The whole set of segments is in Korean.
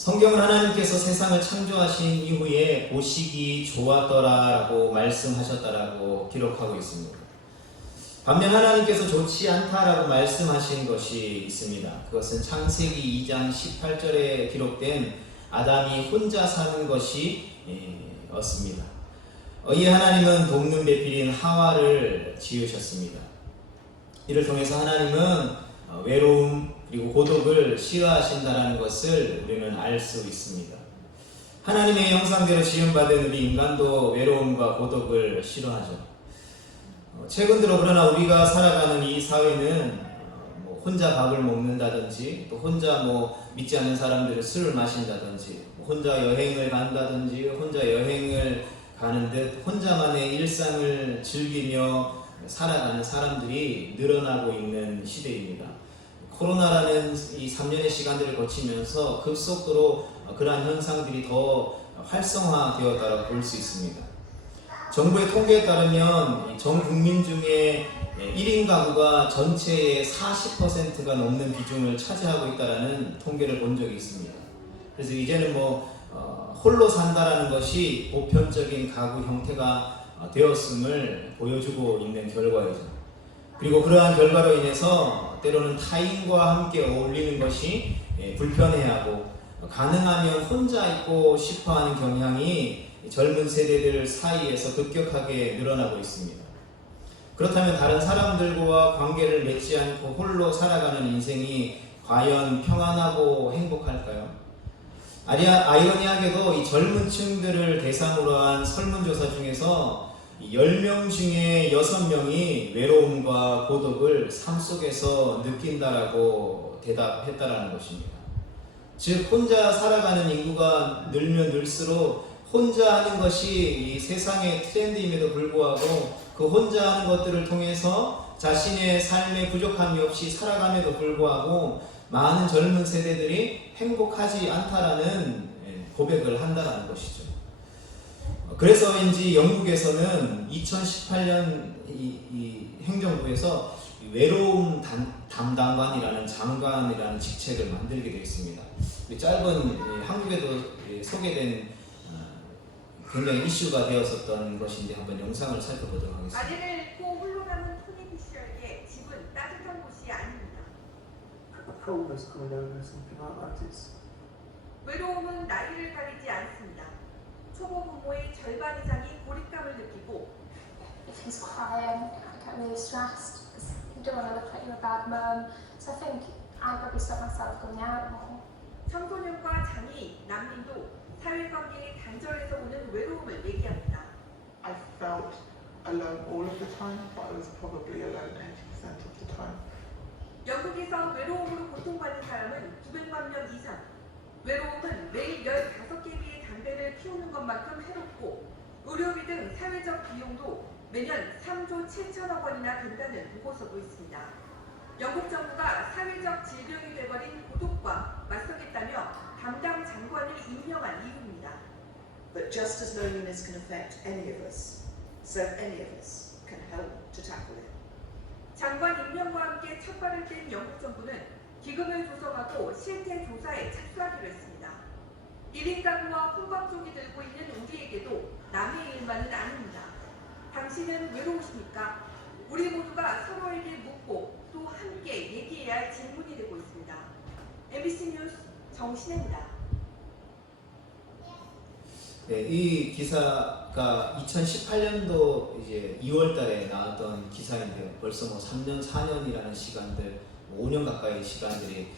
성경은 하나님께서 세상을 창조하신 이후에 보시기 좋았더라라고 말씀하셨다라고 기록하고 있습니다. 반면 하나님께서 좋지 않다라고 말씀하신 것이 있습니다. 그것은 창세기 2장 18절에 기록된 아담이 혼자 사는 것이 었습니다. 이에 하나님은 돕는 배필인 하와를 지으셨습니다. 이를 통해서 하나님은 외로움 그리고 고독을 싫어하신다는 것을 우리는 알 수 있습니다. 하나님의 형상대로 지음받은 우리 인간도 외로움과 고독을 싫어하죠. 최근 들어 그러나 우리가 살아가는 이 사회는 혼자 밥을 먹는다든지 또 혼자 믿지 않는 사람들을 술을 마신다든지 혼자 여행을 간다든지 혼자 여행을 가는 듯 혼자만의 일상을 즐기며 살아가는 사람들이 늘어나고 있는 시대입니다. 코로나라는 이 3년의 시간들을 거치면서 급속도로 그러한 현상들이 더 활성화되었다고 볼 수 있습니다. 정부의 통계에 따르면 전 국민 중에 1인 가구가 전체의 40%가 넘는 비중을 차지하고 있다는 통계를 본 적이 있습니다. 그래서 이제는 홀로 산다라는 것이 보편적인 가구 형태가 되었음을 보여주고 있는 결과이죠. 그리고 그러한 결과로 인해서 때로는 타인과 함께 어울리는 것이 불편해하고 가능하면 혼자 있고 싶어하는 경향이 젊은 세대들 사이에서 급격하게 늘어나고 있습니다. 그렇다면 다른 사람들과 관계를 맺지 않고 홀로 살아가는 인생이 과연 평안하고 행복할까요? 아이러니하게도 이 젊은 층들을 대상으로 한 설문조사 중에서 10명 중에 6명이 외로움과 고독을 삶 속에서 느낀다라고 대답했다라는 것입니다. 즉 혼자 살아가는 인구가 늘면 늘수록 혼자 하는 것이 이 세상의 트렌드임에도 불구하고 그 혼자 하는 것들을 통해서 자신의 삶에 부족함이 없이 살아감에도 불구하고 많은 젊은 세대들이 행복하지 않다라는 고백을 한다는 것이죠. 그래서인지 영국에서는 2018년 이 행정부에서 외로움 담당관이라는 장관이라는 직책을 만들게 되어 있습니다. 짧은 한국에도 소개된 굉장히 이슈가 되었었던 것인데 한번 영상을 살펴보도록 하겠습니다. 아내를 잃고 홀로 남은 토니 피셔에게 집은 따뜻한 곳이 아닙니다. 외로움은 나이를 가리지 않습니다. 초보 부모의 절반 이상이 고립감을 느끼고 if he's crying, I get really stressed because you don't want to look like you're a bad mum. So I think I probably stop myself going out more. 청소년과 장애인, 난민도 사회관계의 단절에서 오는 외로움을 얘기합니다. I felt alone all of the time, but I was probably alone 80% of the time. 영국에서 외로움으로 고통받는 사람은 900만 명 이상. 외로움은 매일 15개비의 담배를 피우는 것만큼 해롭고 의료비 등 사회적 비용도 매년 3조 7천억 원이나 된다는 보고서도 있습니다. 영국 정부가 사회적 질병이 돼버린 고독과 맞서겠다며 담당 장관을 임명한 이유입니다. But just as loneliness can affect any of us, so any of us can help to tackle it. 장관 임명과 함께 첫 발을 뗀 영국 정부는 기금을 조성하고 실태 조사에 착수하기로 했습니다. 1인 가구와 혼밥족이 들고 있는 우리에게도 남의 일만은 아닙니다. 당신은 외로우십니까? 우리 모두가 서로에게 묻고 또 함께 얘기해야 할 질문이 되고 있습니다. MBC 뉴스 정신혜입니다. 네, 이 기사가 2018년도 이제 2월달에 나왔던 기사인데요. 벌써 3년, 4년이라는 시간들, 5년 가까이 시간들이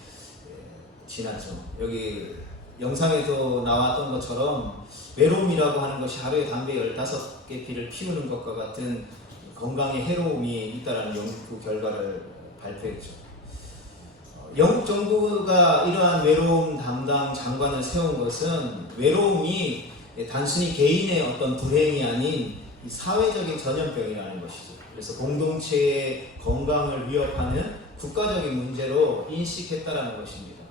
지났죠. 여기 영상에서 나왔던 것처럼 외로움이라고 하는 것이 하루에 담배 15개 피를 피우는 것과 같은 건강에 해로움이 있다는 연구 결과를 발표했죠. 영국 정부가 이러한 외로움 담당 장관을 세운 것은 외로움이 단순히 개인의 어떤 불행이 아닌 사회적인 전염병이라는 것이죠. 그래서 공동체의 건강을 위협하는 국가적인 문제로 인식했다라는 것입니다.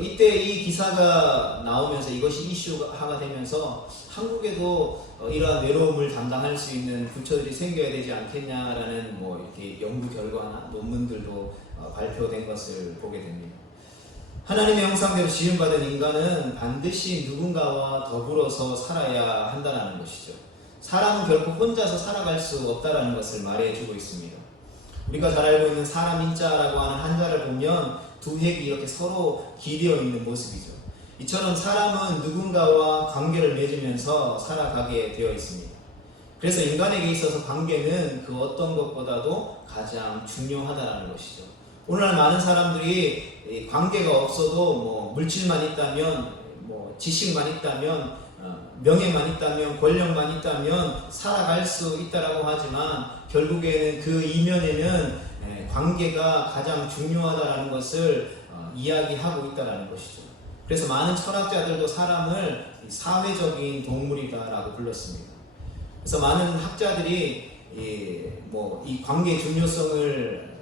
이때 이 기사가 나오면서 이것이 이슈화가 되면서 한국에도 이러한 외로움을 담당할 수 있는 부처들이 생겨야 되지 않겠냐라는 이렇게 연구 결과나 논문들도 발표된 것을 보게 됩니다. 하나님의 형상대로 지음받은 인간은 반드시 누군가와 더불어서 살아야 한다는 것이죠. 사람은 결코 혼자서 살아갈 수 없다는 것을 말해주고 있습니다. 우리가 잘 알고 있는 사람 인자라고 하는 한자를 보면 두 획이 이렇게 서로 기대어 있는 모습이죠. 이처럼 사람은 누군가와 관계를 맺으면서 살아가게 되어 있습니다. 그래서 인간에게 있어서 관계는 그 어떤 것보다도 가장 중요하다는 것이죠. 오늘날 많은 사람들이 관계가 없어도 뭐 물질만 있다면, 뭐 지식만 있다면, 명예만 있다면, 권력만 있다면 살아갈 수 있다라고 하지만 결국에는 그 이면에는 관계가 가장 중요하다는 것을 이야기하고 있다는 것이죠. 그래서 많은 철학자들도 사람을 사회적인 동물이다라고 불렀습니다. 그래서 많은 학자들이 이 관계의 중요성을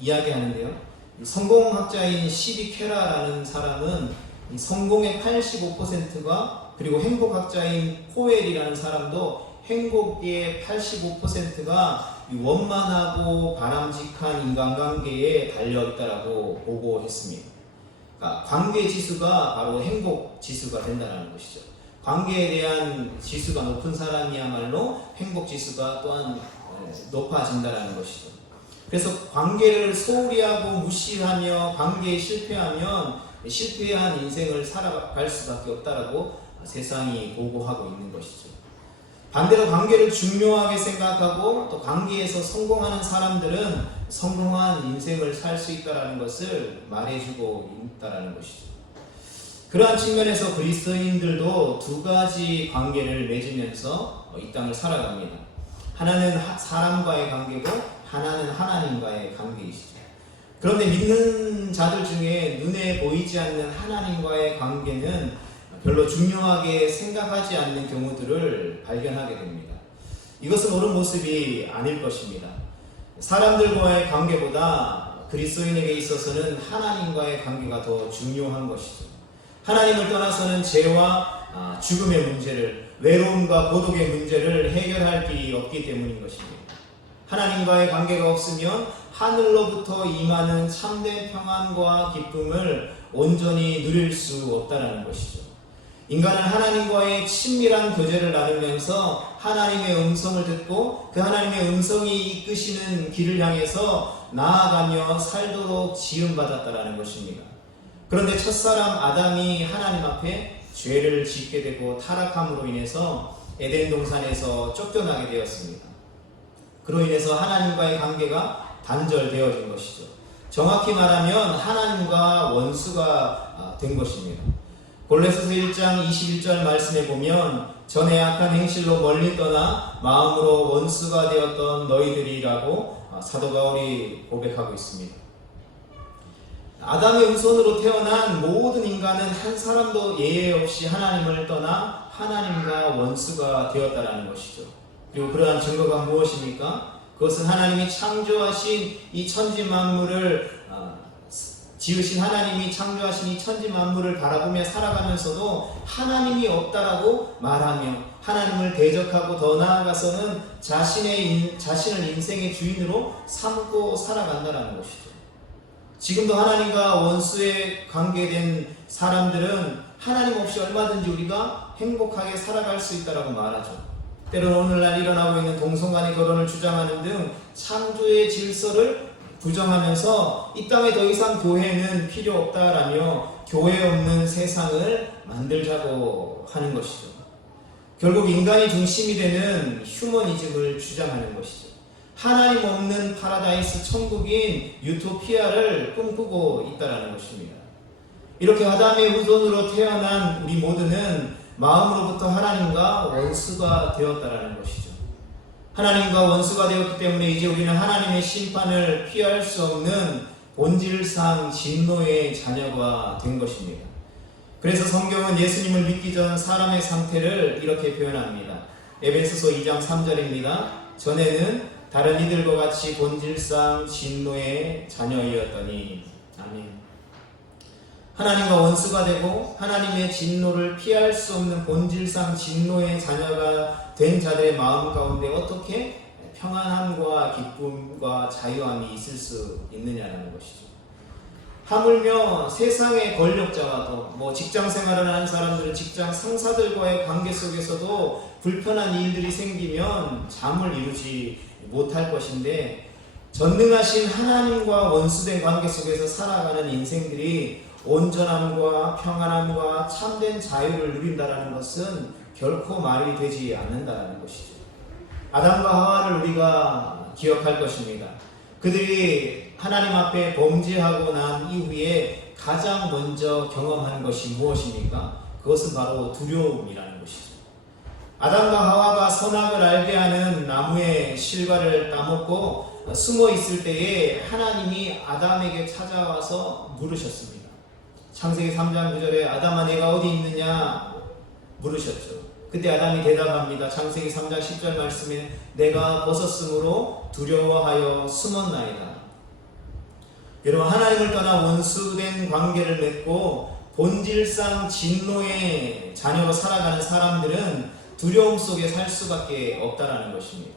이야기하는데요. 성공학자인 시비 퀘라라는 사람은 이 성공의 85%가 그리고 행복학자인 포웰이라는 사람도 행복의 85%가 원만하고 바람직한 인간관계에 달려있다라고 보고했습니다. 그러니까 관계 지수가 바로 행복 지수가 된다는 것이죠. 관계에 대한 지수가 높은 사람이야말로 행복 지수가 또한 높아진다는 것이죠. 그래서 관계를 소홀히 하고 무시하며 관계에 실패하면 실패한 인생을 살아갈 수밖에 없다라고 세상이 보고하고 있는 것이죠. 반대로 관계를 중요하게 생각하고 또 관계에서 성공하는 사람들은 성공한 인생을 살 수 있다는 것을 말해주고 있다는 것이죠. 그러한 측면에서 그리스도인들도 두 가지 관계를 맺으면서 이 땅을 살아갑니다. 하나는 사람과의 관계고 하나는 하나님과의 관계이시죠. 그런데 믿는 자들 중에 눈에 보이지 않는 하나님과의 관계는 별로 중요하게 생각하지 않는 경우들을 발견하게 됩니다. 이것은 옳은 모습이 아닐 것입니다. 사람들과의 관계보다 그리스도인에게 있어서는 하나님과의 관계가 더 중요한 것이죠. 하나님을 떠나서는 죄와 죽음의 문제를, 외로움과 고독의 문제를 해결할 길이 없기 때문인 것입니다. 하나님과의 관계가 없으면 하늘로부터 임하는 참된 평안과 기쁨을 온전히 누릴 수 없다는 것이죠. 인간은 하나님과의 친밀한 교제를 나누면서 하나님의 음성을 듣고 그 하나님의 음성이 이끄시는 길을 향해서 나아가며 살도록 지음받았다는 것입니다. 그런데 첫사람 아담이 하나님 앞에 죄를 짓게 되고 타락함으로 인해서 에덴 동산에서 쫓겨나게 되었습니다. 그로 인해서 하나님과의 관계가 단절되어진 것이죠. 정확히 말하면 하나님과 원수가 된 것입니다. 골로새서 1장 21절 말씀에 보면 전에 악한 행실로 멀리 떠나 마음으로 원수가 되었던 너희들이라고 사도 바울이 고백하고 있습니다. 아담의 후손으로 태어난 모든 인간은 한 사람도 예외 없이 하나님을 떠나 하나님과 원수가 되었다는 것이죠. 그리고 그러한 증거가 무엇입니까? 그것은 하나님이 창조하신 이 천지 만물을 지으신 하나님이 창조하신 이 천지 만물을 바라보며 살아가면서도 하나님이 없다라고 말하며 하나님을 대적하고 더 나아가서는 자신을 인생의 주인으로 삼고 살아간다는 것이죠. 지금도 하나님과 원수에 관계된 사람들은 하나님 없이 얼마든지 우리가 행복하게 살아갈 수 있다라고 말하죠. 때로는 오늘날 일어나고 있는 동성간의 결혼을 주장하는 등 창조의 질서를 부정하면서 이 땅에 더 이상 교회는 필요 없다라며 교회 없는 세상을 만들자고 하는 것이죠. 결국 인간이 중심이 되는 휴머니즘을 주장하는 것이죠. 하나님 없는 파라다이스 천국인 유토피아를 꿈꾸고 있다는 것입니다. 이렇게 아담의 후손으로 태어난 우리 모두는 마음으로부터 하나님과 원수가 되었다는 것이죠. 하나님과 원수가 되었기 때문에 이제 우리는 하나님의 심판을 피할 수 없는 본질상 진노의 자녀가 된 것입니다. 그래서 성경은 예수님을 믿기 전 사람의 상태를 이렇게 표현합니다. 에베소서 2장 3절입니다. 전에는 다른 이들과 같이 본질상 진노의 자녀이었더니. 아멘. 하나님과 원수가 되고 하나님의 진노를 피할 수 없는 본질상 진노의 자녀가 된 자들의 마음 가운데 어떻게 평안함과 기쁨과 자유함이 있을 수 있느냐는 것이죠. 하물며 세상의 권력자와도 뭐 직장 생활을 하는 사람들은 직장 상사들과의 관계 속에서도 불편한 일들이 생기면 잠을 이루지 못할 것인데 전능하신 하나님과 원수된 관계 속에서 살아가는 인생들이 온전함과 평안함과 참된 자유를 누린다는 것은 결코 말이 되지 않는다는 것이죠. 아담과 하와를 우리가 기억할 것입니다. 그들이 하나님 앞에 범죄하고 난 이후에 가장 먼저 경험한 것이 무엇입니까? 그것은 바로 두려움이라는 것이죠. 아담과 하와가 선악을 알게 하는 나무의 실과를 따먹고 숨어 있을 때에 하나님이 아담에게 찾아와서 물으셨습니다. 창세기 3장 9절에 아담아 내가 어디 있느냐 물으셨죠. 그때 아담이 대답합니다. 창세기 3장 10절 말씀에 내가 벗었으므로 두려워하여 숨었나이다. 여러분 하나님을 떠나 원수된 관계를 맺고 본질상 진노의 자녀로 살아가는 사람들은 두려움 속에 살 수밖에 없다라는 것입니다.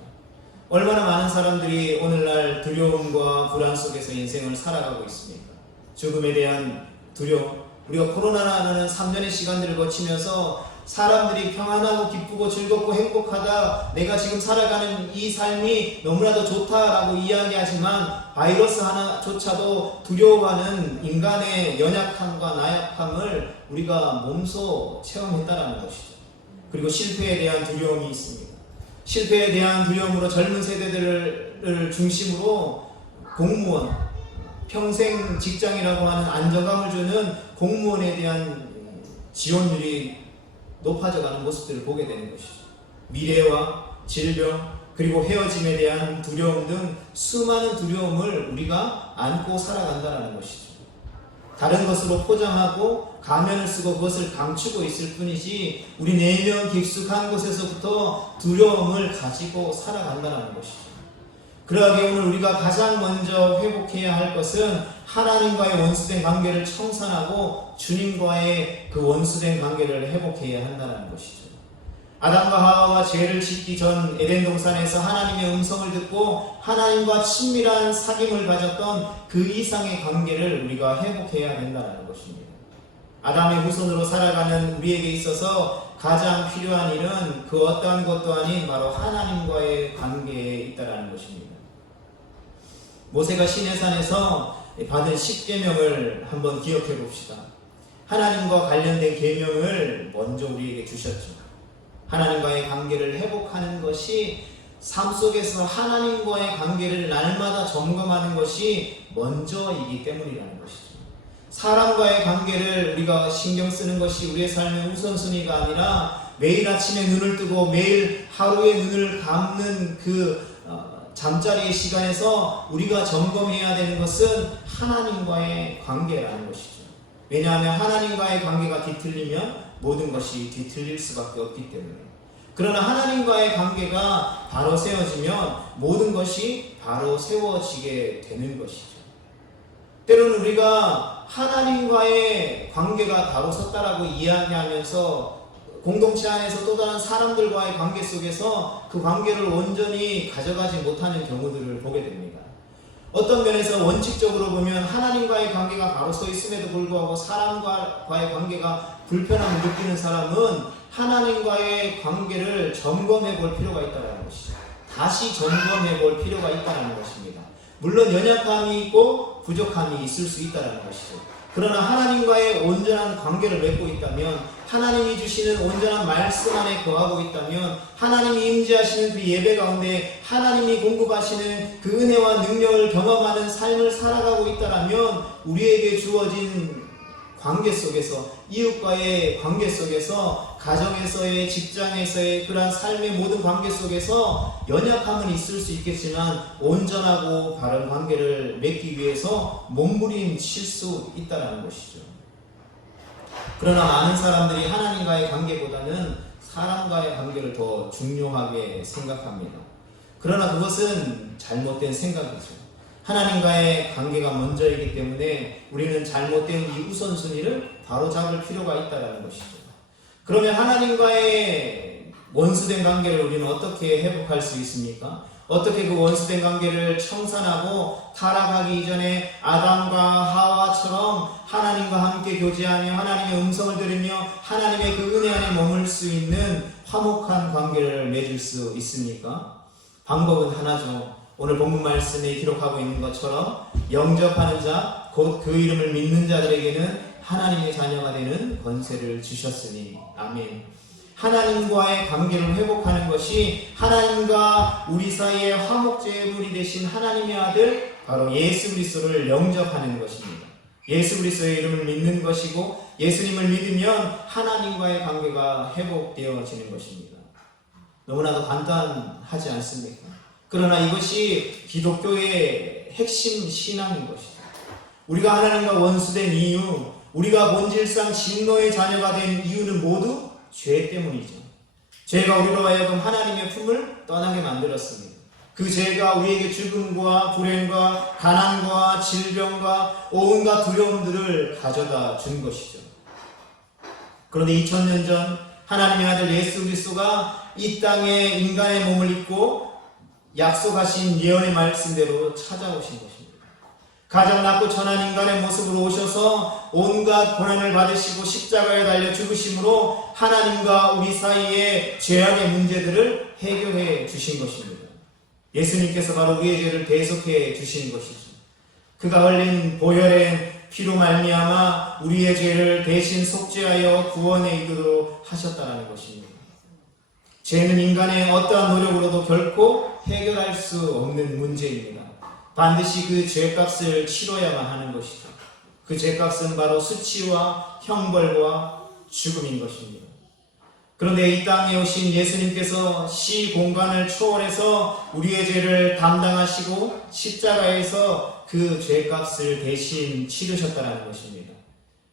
얼마나 많은 사람들이 오늘날 두려움과 불안 속에서 인생을 살아가고 있습니까? 죽음에 대한 두려움. 우리가 코로나라는 3년의 시간들을 거치면서 사람들이 평안하고 기쁘고 즐겁고 행복하다, 내가 지금 살아가는 이 삶이 너무나도 좋다라고 이야기하지만 바이러스 하나조차도 두려워하는 인간의 연약함과 나약함을 우리가 몸소 체험했다는 것이죠. 그리고 실패에 대한 두려움이 있습니다. 실패에 대한 두려움으로 젊은 세대들을 중심으로 공무원, 평생 직장이라고 하는 안정감을 주는 공무원에 대한 지원율이 높아져가는 모습들을 보게 되는 것이죠. 미래와 질병 그리고 헤어짐에 대한 두려움 등 수많은 두려움을 우리가 안고 살아간다는 것이죠. 다른 것으로 포장하고 가면을 쓰고 그것을 감추고 있을 뿐이지 우리 내면 깊숙한 곳에서부터 두려움을 가지고 살아간다는 것이죠. 그러하기에 오늘 우리가 가장 먼저 회복해야 할 것은 하나님과의 원수된 관계를 청산하고 주님과의 그 원수된 관계를 회복해야 한다는 것이죠. 아담과 하와가 죄를 짓기 전 에덴 동산에서 하나님의 음성을 듣고 하나님과 친밀한 사귐을 가졌던 그 이상의 관계를 우리가 회복해야 된다는 것입니다. 아담의 후손으로 살아가는 우리에게 있어서 가장 필요한 일은 그 어떠한 것도 아닌 바로 하나님과의 관계에 있다는 것입니다. 모세가 시내산에서 받은 10계명을 한번 기억해 봅시다. 하나님과 관련된 계명을 먼저 우리에게 주셨죠. 하나님과의 관계를 회복하는 것이 삶 속에서 하나님과의 관계를 날마다 점검하는 것이 먼저이기 때문이라는 것이죠. 사람과의 관계를 우리가 신경 쓰는 것이 우리의 삶의 우선순위가 아니라 매일 아침에 눈을 뜨고 매일 하루에 눈을 감는 그 잠자리의 시간에서 우리가 점검해야 되는 것은 하나님과의 관계라는 것이죠. 왜냐하면 하나님과의 관계가 뒤틀리면 모든 것이 뒤틀릴 수밖에 없기 때문에. 그러나 하나님과의 관계가 바로 세워지면 모든 것이 바로 세워지게 되는 것이죠. 때로는 우리가 하나님과의 관계가 바로 섰다라고 이야기하면서 공동체 안에서 또 다른 사람들과의 관계 속에서 그 관계를 온전히 가져가지 못하는 경우들을 보게 됩니다. 어떤 면에서 원칙적으로 보면 하나님과의 관계가 바로 서 있음에도 불구하고 사람과의 관계가 불편함을 느끼는 사람은 하나님과의 관계를 점검해 볼 필요가 있다는 것이죠. 다시 점검해 볼 필요가 있다는 것입니다. 물론 연약함이 있고 부족함이 있을 수 있다는 것이죠. 그러나 하나님과의 온전한 관계를 맺고 있다면, 하나님이 주시는 온전한 말씀 안에 거하고 있다면, 하나님이 임재하시는 그 예배 가운데 하나님이 공급하시는 그 은혜와 능력을 경험하는 삶을 살아가고 있다면 우리에게 주어진 관계 속에서, 이웃과의 관계 속에서, 가정에서의, 직장에서의 그러한 삶의 모든 관계 속에서 연약함은 있을 수 있겠지만 온전하고 바른 관계를 맺기 위해서 몸부림칠 수 있다는 것이죠. 그러나 많은 사람들이 하나님과의 관계보다는 사람과의 관계를 더 중요하게 생각합니다. 그러나 그것은 잘못된 생각이죠. 하나님과의 관계가 먼저이기 때문에 우리는 잘못된 이 우선순위를 바로잡을 필요가 있다는 것이죠. 그러면 하나님과의 원수된 관계를 우리는 어떻게 회복할 수 있습니까? 어떻게 그 원수된 관계를 청산하고 타락하기 이전에 아담과 하와처럼 하나님과 함께 교제하며 하나님의 음성을 들으며 하나님의 그 은혜 안에 머물 수 있는 화목한 관계를 맺을 수 있습니까? 방법은 하나죠. 오늘 본문 말씀에 기록하고 있는 것처럼 영접하는 자, 곧 그 이름을 믿는 자들에게는 하나님의 자녀가 되는 권세를 주셨으니. 아멘. 하나님과의 관계를 회복하는 것이 하나님과 우리 사이의 화목제물이 되신 하나님의 아들 바로 예수 그리스도를 영접하는 것입니다. 예수 그리스도의 이름을 믿는 것이고 예수님을 믿으면 하나님과의 관계가 회복되어지는 것입니다. 너무나도 간단하지 않습니까? 그러나 이것이 기독교의 핵심 신앙인 것이죠. 우리가 하나님과 원수된 이유, 우리가 본질상 진노의 자녀가 된 이유는 모두 죄 때문이죠. 죄가 우리로 하여금 하나님의 품을 떠나게 만들었습니다. 그 죄가 우리에게 죽음과 불행과 가난과 질병과 온갖 두려움들을 가져다 준 것이죠. 그런데 2000년 전 하나님의 아들 예수 그리스도가 이 땅에 인간의 몸을 입고 약속하신 예언의 말씀대로 찾아오신 것입니다. 가장 낮고 천한 인간의 모습으로 오셔서 온갖 고난을 받으시고 십자가에 달려 죽으심으로 하나님과 우리 사이의 죄악의 문제들을 해결해 주신 것입니다. 예수님께서 바로 우리의 죄를 대속해 주신 것이죠. 그가 흘린 보혈의 피로 말미암아 우리의 죄를 대신 속죄하여 구원에 이르도록 하셨다는 것입니다. 죄는 인간의 어떠한 노력으로도 결코 해결할 수 없는 문제입니다. 반드시 그 죄값을 치러야만 하는 것이죠. 그 죄값은 바로 수치와 형벌과 죽음인 것입니다. 그런데 이 땅에 오신 예수님께서 시 공간을 초월해서 우리의 죄를 담당하시고 십자가에서 그 죄값을 대신 치르셨다는 것입니다.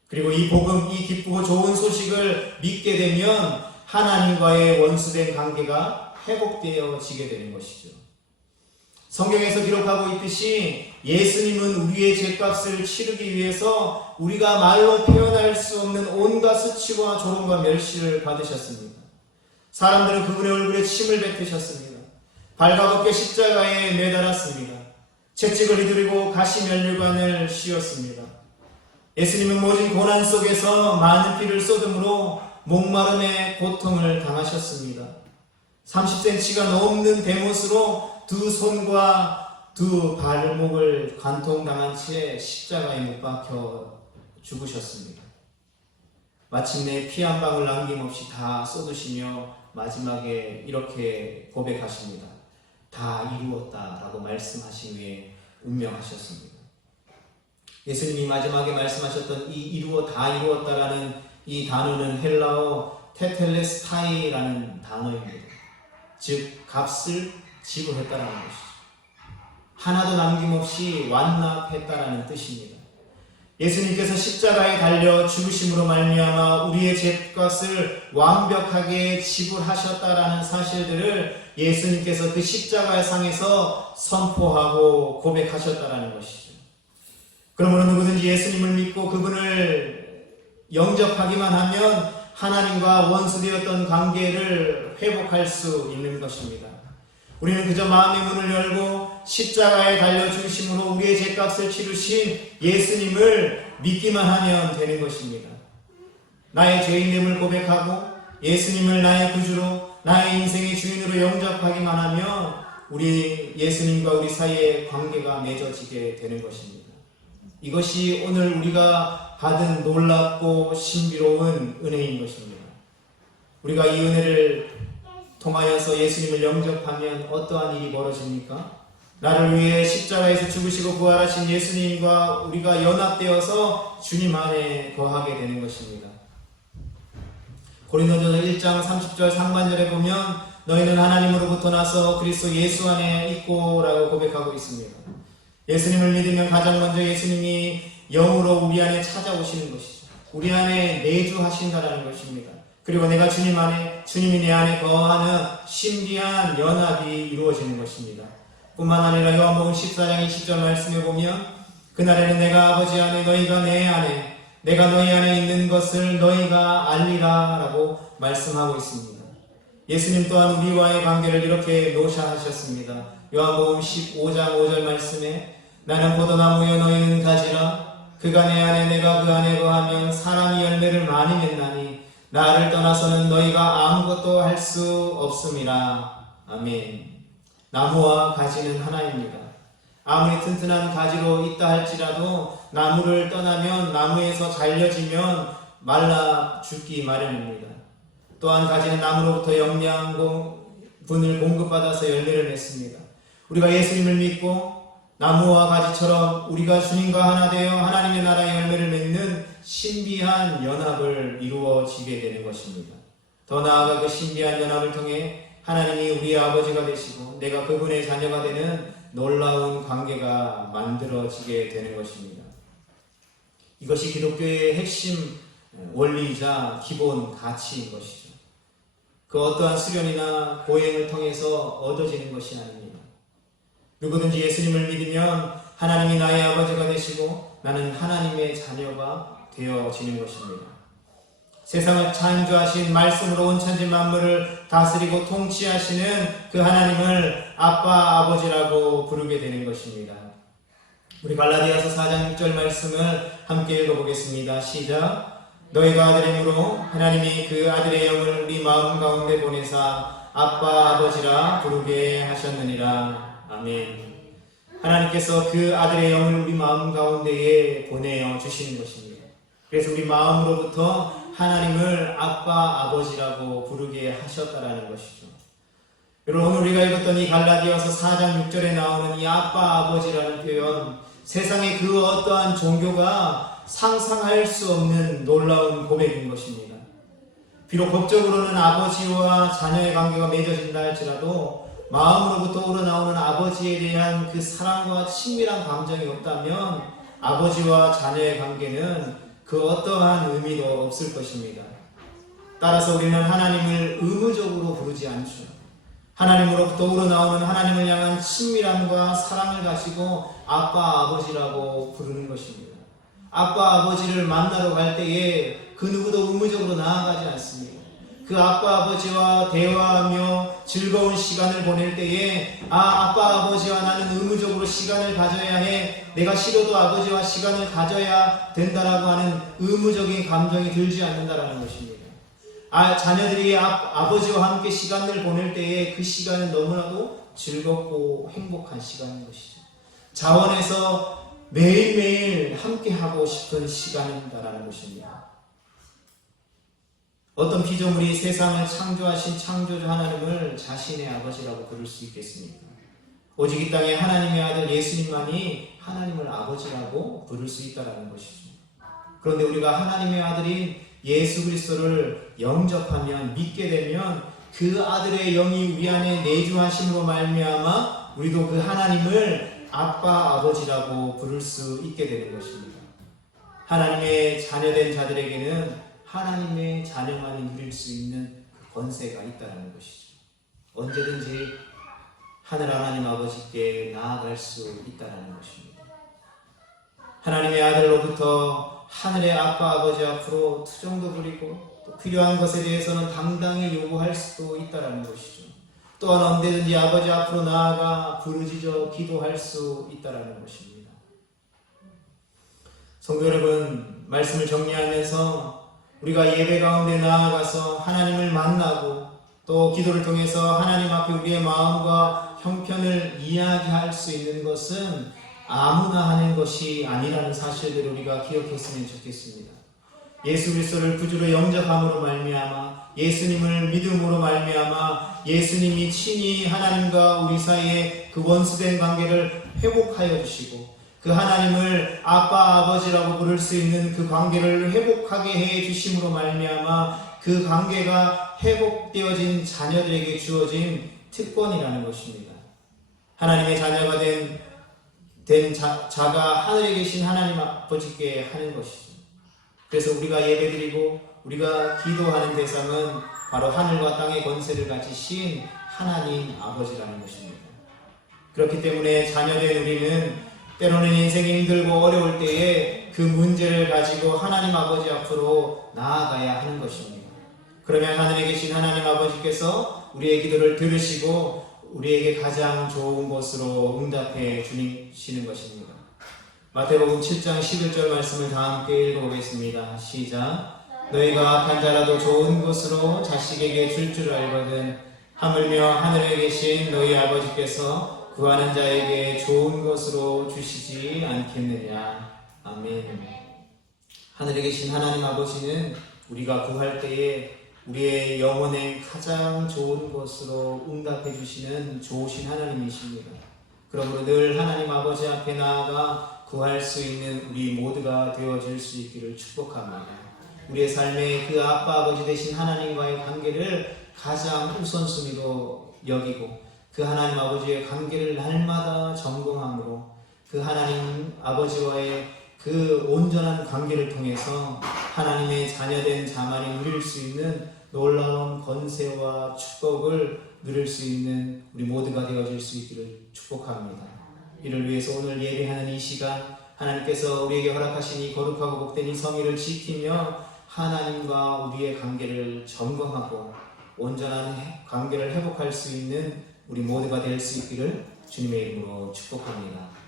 그리고 이 복음, 이 기쁘고 좋은 소식을 믿게 되면 하나님과의 원수된 관계가 회복되어지게 되는 것이죠. 성경에서 기록하고 있듯이 예수님은 우리의 죄값을 치르기 위해서 우리가 말로 표현할 수 없는 온갖 수치와 조롱과 멸시를 받으셨습니다. 사람들은 그분의 얼굴에 침을 뱉으셨습니다. 발가벗겨 십자가에 매달았습니다. 채찍을 휘두르고 가시면류관을 씌웠습니다. 예수님은 모진 고난 속에서 많은 피를 쏟음으로 목마름의 고통을 당하셨습니다. 30cm가 넘는 대못으로 두 손과 두 발목을 관통당한 채 십자가에 못 박혀 죽으셨습니다. 마침내 피 한 방울 남김없이 다 쏟으시며 마지막에 이렇게 고백하십니다. 다 이루었다라고 말씀하신 후에 운명하셨습니다. 예수님이 마지막에 말씀하셨던 이 다 이루었다라는 이 단어는 헬라어 테텔레스타이라는 단어입니다. 즉 값을 지불했다라는 것이죠. 하나도 남김없이 완납했다라는 뜻입니다. 예수님께서 십자가에 달려 죽으심으로 말미암아 우리의 죄값을 완벽하게 지불하셨다라는 사실들을 예수님께서 그 십자가의 상에서 선포하고 고백하셨다라는 것이죠. 그러므로 누구든지 예수님을 믿고 그분을 영접하기만 하면 하나님과 원수되었던 관계를 회복할 수 있는 것입니다. 우리는 그저 마음의 문을 열고 십자가에 달려 죽으심으로 우리의 죄값을 치르신 예수님을 믿기만 하면 되는 것입니다. 나의 죄인됨을 고백하고 예수님을 나의 구주로 나의 인생의 주인으로 영접하기만 하면 우리 예수님과 우리 사이의 관계가 맺어지게 되는 것입니다. 이것이 오늘 우리가 받은 놀랍고 신비로운 은혜인 것입니다. 우리가 이 은혜를 통하여서 예수님을 영접하면 어떠한 일이 벌어집니까? 나를 위해 십자가에서 죽으시고 부활하신 예수님과 우리가 연합되어서 주님 안에 거하게 되는 것입니다. 고린도전서 1장 30절 상반절에 보면 너희는 하나님으로부터 나서 그리스도 예수 안에 있고 라고 고백하고 있습니다. 예수님을 믿으면 가장 먼저 예수님이 영으로 우리 안에 찾아오시는 것이죠. 우리 안에 내주하신다라는 것입니다. 그리고 내가 주님 안에, 주님이 내 안에 거하는 신비한 연합이 이루어지는 것입니다. 뿐만 아니라 요한복음 14장 20절 말씀에 보면 그날에는 내가 아버지 안에 너희가 내 안에 내가 너희 안에 있는 것을 너희가 알리라 라고 말씀하고 있습니다. 예수님 또한 우리와의 관계를 이렇게 묘사하셨습니다. 요한복음 15장 5절 말씀에 나는 포도나무여 너희는 가지라 그가 내 안에 내가 그 안에 거하면 사람이 열매를 많이 맺나니 나를 떠나서는 너희가 아무것도 할 수 없음이라. 아멘. 나무와 가지는 하나입니다. 아무리 튼튼한 가지로 있다 할지라도 나무를 떠나면 나무에서 잘려지면 말라 죽기 마련입니다. 또한 가지는 나무로부터 영양분을 공급받아서 열매를 맺습니다. 우리가 예수님을 믿고 나무와 가지처럼 우리가 주님과 하나 되어 하나님의 나라의 열매를 맺는 신비한 연합을 이루어지게 되는 것입니다. 더 나아가 그 신비한 연합을 통해 하나님이 우리의 아버지가 되시고 내가 그분의 자녀가 되는 놀라운 관계가 만들어지게 되는 것입니다. 이것이 기독교의 핵심 원리이자 기본 가치인 것이죠. 그 어떠한 수련이나 고행을 통해서 얻어지는 것이 아닙니다. 누구든지 예수님을 믿으면 하나님이 나의 아버지가 되시고 나는 하나님의 자녀가 되어지는 것입니다. 세상을 창조하신 말씀으로 온 천지 만물을 다스리고 통치하시는 그 하나님을 아빠 아버지라고 부르게 되는 것입니다. 우리 갈라디아서 4장 6절 말씀을 함께 읽어보겠습니다. 시작. 너희가 아들이므로 하나님이 그 아들의 영을 우리 마음 가운데 보내사 아빠 아버지라 부르게 하셨느니라. 아멘. 하나님께서 그 아들의 영을 우리 마음 가운데에 보내어 주시는 것입니다. 그래서 우리 마음으로부터 하나님을 아빠 아버지라고 부르게 하셨다라는 것이죠. 여러분, 우리가 읽었던 이 갈라디아서 4장 6절에 나오는 이 아빠 아버지라는 표현, 세상의 그 어떠한 종교가 상상할 수 없는 놀라운 고백인 것입니다. 비록 법적으로는 아버지와 자녀의 관계가 맺어진다 할지라도 마음으로부터 우러나오는 아버지에 대한 그 사랑과 친밀한 감정이 없다면 아버지와 자녀의 관계는 그 어떠한 의미도 없을 것입니다. 따라서 우리는 하나님을 의무적으로 부르지 않죠. 하나님으로부터 우러나오는 하나님을 향한 친밀함과 사랑을 가지고 아빠 아버지라고 부르는 것입니다. 아빠 아버지를 만나러 갈 때에 그 누구도 의무적으로 나아가지 않습니다. 그 아빠 아버지와 대화하며 즐거운 시간을 보낼 때에 아빠 아버지와 나는 의무적으로 시간을 가져야 해, 내가 싫어도 아버지와 시간을 가져야 된다라고 하는 의무적인 감정이 들지 않는다라는 것입니다. 자녀들이 아버지와 함께 시간을 보낼 때에 그 시간은 너무나도 즐겁고 행복한 시간인 것이죠. 자원에서 매일매일 함께하고 싶은 시간이다라는 것입니다. 어떤 피조물이 세상을 창조하신 창조주 하나님을 자신의 아버지라고 부를 수 있겠습니까? 오직 이 땅에 하나님의 아들 예수님만이 하나님을 아버지라고 부를 수 있다는 것이죠. 그런데 우리가 하나님의 아들인 예수 그리스도를 영접하면, 믿게 되면 그 아들의 영이 우리 안에 내주하심으로 말미암아 우리도 그 하나님을 아빠 아버지라고 부를 수 있게 되는 것입니다. 하나님의 자녀된 자들에게는 하나님의 자녀만이 누릴 수 있는 그 권세가 있다는 것이죠. 언제든지 하늘 하나님 아버지께 나아갈 수 있다는 것입니다. 하나님의 아들로부터 하늘의 아빠 아버지 앞으로 투정도 부리고 또 필요한 것에 대해서는 당당히 요구할 수도 있다는 것이죠. 또한 언제든지 아버지 앞으로 나아가 부르짖어 기도할 수 있다는 것입니다. 성도 여러분, 말씀을 정리하면서 우리가 예배 가운데 나아가서 하나님을 만나고 또 기도를 통해서 하나님 앞에 우리의 마음과 형편을 이야기할 수 있는 것은 아무나 하는 것이 아니라는 사실을 우리가 기억했으면 좋겠습니다. 예수 그리스도를 구주로 영접함으로 말미암아, 예수님을 믿음으로 말미암아 예수님이 친히 하나님과 우리 사이에 그 원수된 관계를 회복하여 주시고 그 하나님을 아빠 아버지라고 부를 수 있는 그 관계를 회복하게 해 주심으로 말미암아 그 관계가 회복되어진 자녀들에게 주어진 특권이라는 것입니다. 하나님의 자녀가 된 자가 하늘에 계신 하나님 아버지께 하는 것이죠. 그래서 우리가 예배드리고 우리가 기도하는 대상은 바로 하늘과 땅의 권세를 가지신 하나님 아버지라는 것입니다. 그렇기 때문에 자녀된 우리는 때로는 인생이 힘들고 어려울 때에 그 문제를 가지고 하나님 아버지 앞으로 나아가야 하는 것입니다. 그러면 하늘에 계신 하나님 아버지께서 우리의 기도를 들으시고 우리에게 가장 좋은 것으로 응답해 주시는 것입니다. 마태복음 7장 11절 말씀을 다 함께 읽어보겠습니다. 시작. 너희가 한 자라도 좋은 것으로 자식에게 줄 줄 알거든 하물며 하늘에 계신 너희 아버지께서 구하는 자에게 좋은 것으로 주시지 않겠느냐. 아멘. 하늘에 계신 하나님 아버지는 우리가 구할 때에 우리의 영혼에 가장 좋은 것으로 응답해 주시는 좋으신 하나님이십니다. 그러므로 늘 하나님 아버지 앞에 나아가 구할 수 있는 우리 모두가 되어질 수 있기를 축복합니다. 우리의 삶에 그 아빠 아버지 되신 하나님과의 관계를 가장 우선순위로 여기고 그 하나님 아버지의 관계를 날마다 점검함으로 그 하나님 아버지와의 그 온전한 관계를 통해서 하나님의 자녀된 자만이 누릴 수 있는 놀라운 권세와 축복을 누릴 수 있는 우리 모두가 되어질 수 있기를 축복합니다. 이를 위해서 오늘 예배하는 이 시간 하나님께서 우리에게 허락하신 이 거룩하고 복된 이 성의를 지키며 하나님과 우리의 관계를 점검하고 온전한 관계를 회복할 수 있는 우리 모두가 될 수 있기를 주님의 이름으로 축복합니다.